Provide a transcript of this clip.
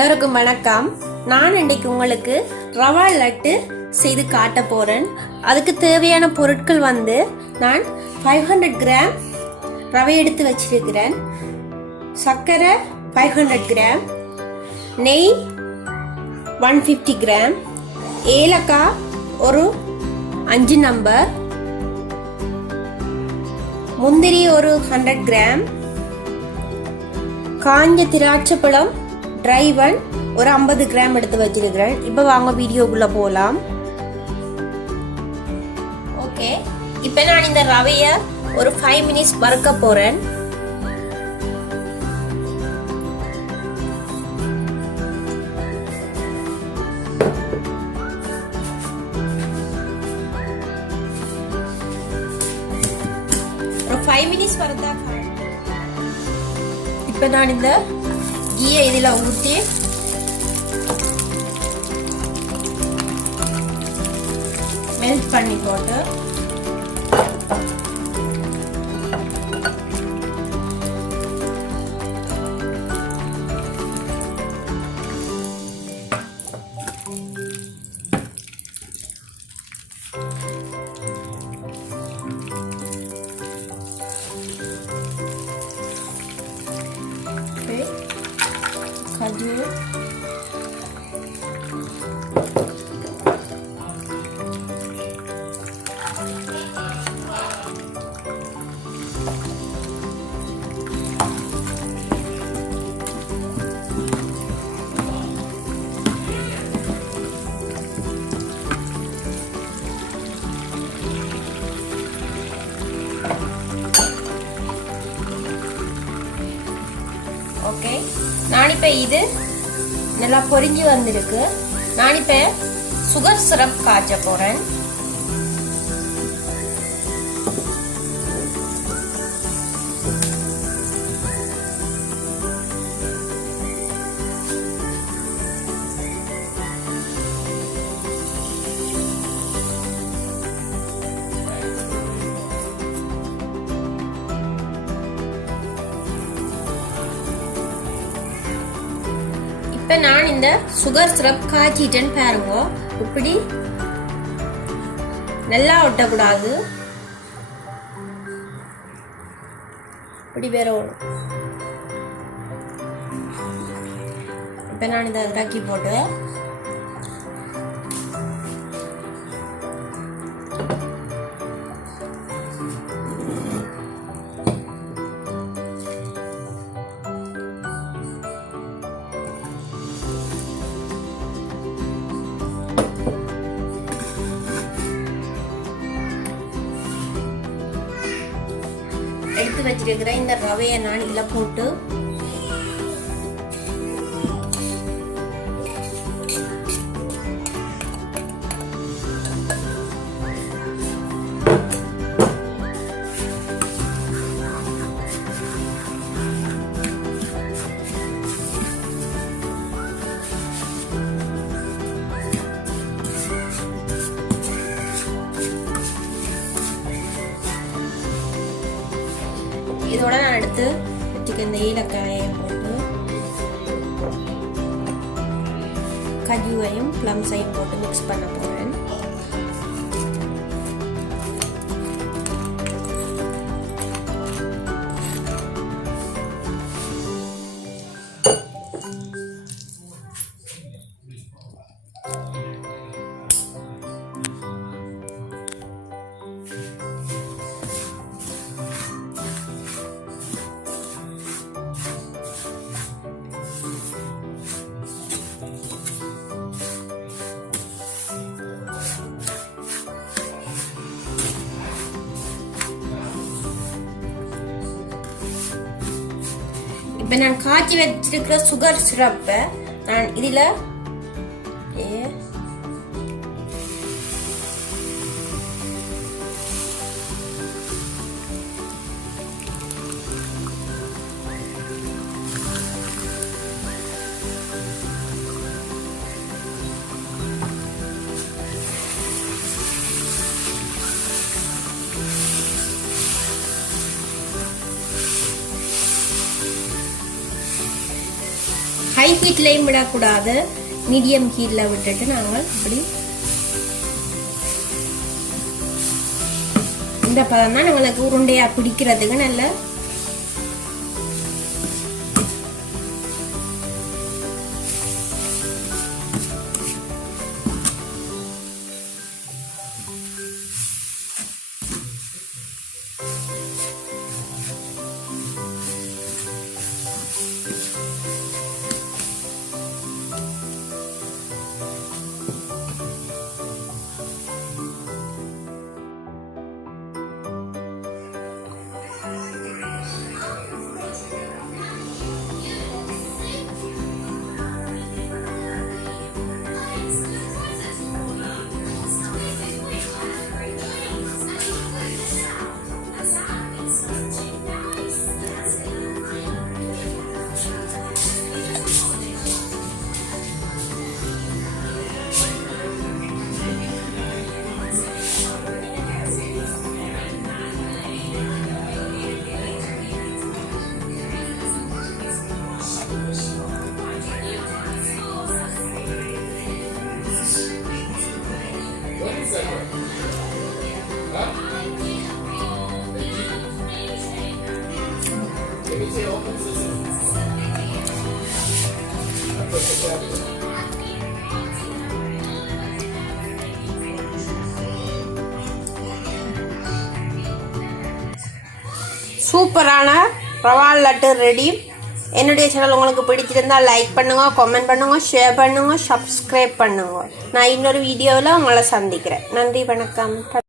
எல்லோருக்கும் வணக்கம். நான் இன்றைக்கு உங்களுக்கு ரவா லட்டு செய்து காட்ட போறேன். அதுக்கு தேவையான பொருட்கள் நான் 500 கிராம் ரவை எடுத்து வச்சிருக்கிறேன், சர்க்கரை 500 கிராம், நெய் 150 கிராம், ஏலக்காய் ஒரு 5 நம்பர், முந்திரி ஒரு 100 கிராம், காஞ்ச திராட்சை பழம் ட்ரை ஒன் ஒரு 50 கிராம் எடுத்து வச்சிருக்கிறேன். இப்போ வாங்க வீடியோக்குள்ள போகலாம். ஓகே, இப்போ நான் இந்த ரவையை ஒரு 5 மினிட்ஸ் வறுக்க போறேன். ஒரு 5 மினிட்ஸ் வறுத்தா இப்போ நான் இந்த கீயை இதில் ஊற்றி மெல்ட் பண்ணி போட்டு கஜு ஓகே, நான் இப்போ இது நல்லா பொரிஞ்சு வந்திருக்கு. நான் இப்போ சுகர் சிரப் காய்ச்ச போறேன். இப்போ நான் இந்த சுகர் சிரப் காய்ச்சிட்டேன்னு பாருங்க. இப்படி நல்லா ஒட்டக்கூடாது, இப்படி வேற ஓடும். இப்போ நான் இதை இறக்கி போட்டு எடுத்து வச்சிருக்கிற இந்த ரவையை நான் இதுல போட்டு இதோட நான் எடுத்து வச்சுக்க இந்த ஏலக்காயை போட்டு கஜுவையும் பிளம்ஸையும் போட்டு மிக்ஸ் பண்ண போறேன். இப்போ நான் காய்ச்சி வச்சிருக்கிற சுகர் சிரப்பை நான் இதில் ஹை ஹீட்லையும் விடக்கூடாது, மீடியம் ஹீட்ல விட்டுட்டு நாங்கள் இப்படி இந்த பதம் தான் நம்மளுக்கு உருண்டையா பிடிக்கிறதுக்கு நல்ல. சூப்பரான ரவா லட்டு ரெடி. என்னுடைய சேனல் உங்களுக்கு பிடிச்சிருந்தா லைக் பண்ணுங்க, கமெண்ட் பண்ணுங்க, ஷேர் பண்ணுங்க, சப்ஸ்கிரைப் பண்ணுங்க. நான் இன்னொரு வீடியோவில் உங்களை சந்திக்கிறேன். நன்றி, வணக்கம்.